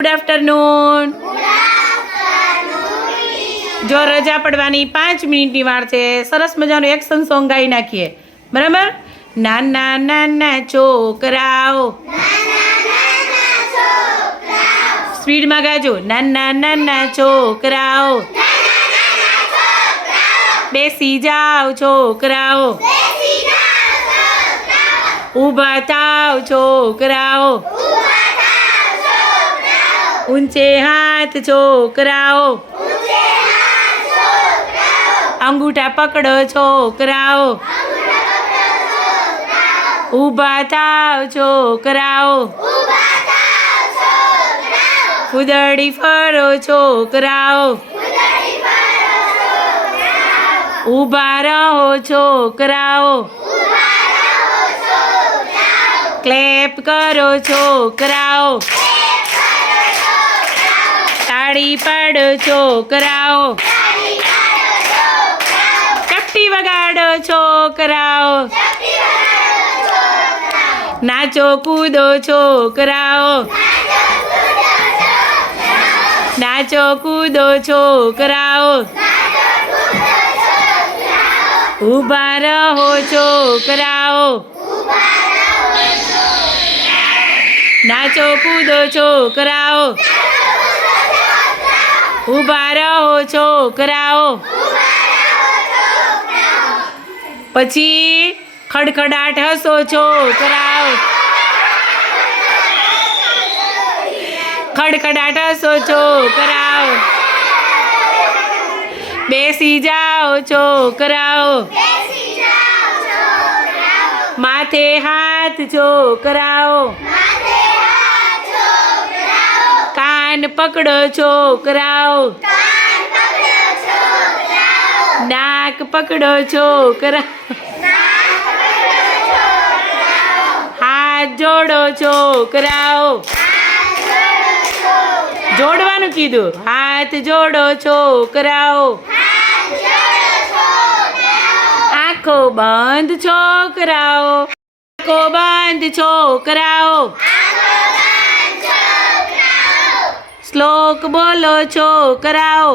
Good afternoon. જો રજા પડવાની 5 મિનિટની વાર છે. સરસ મજાનું એક્શન સોંગ ગાઈ નાખીએ, બરાબર? નાના નાના છોકરાઓ, સ્પીડમાં ગાજો. નાના નાના છોકરાઓ, બેસી જાઓ છોકરાઓ, ઊભા થાવ છોકરાઓ, ઊંચે હાથ છોકરાઓ, અંગૂઠા પકડો છોકરાઓ, ઊભા થાવ છોકરાઓ, ફૂદડી ફરો છોકરાઓ, ઊભા રહો છોકરાઓ, ક્લેપ કરો છોકરાઓ, તાળી પાડો છોકરાઓ, ચપટી વગાડો છોકરાઓ, નાચો કૂદો છોકરાઓ, નાચો કૂદો છોકરાઓ, ઊભા રહો છોકરાઓ, નાચો કૂદો છોકરાઓ, ઊભા રહો છોકરાઓ. પછી ખડખડાટ હસો છોકરાઓ, ખડખડાટ હસો છોકરાઓ, બેસી જાઓ છોકરાઓ, માથે હાથ છોકરાઓ, કાન પકડો છોકરાઓ, નાક પકડો છોકરાઓ, હાથ જોડો છોકરાઓ, જોડવાનું કીધું. હાથ જોડો છોકરાઓ, આંખો બંધ છોકરાઓ, આંખો બંધ છોકરાઓ, શ્લોક બોલો છોકરાઓ,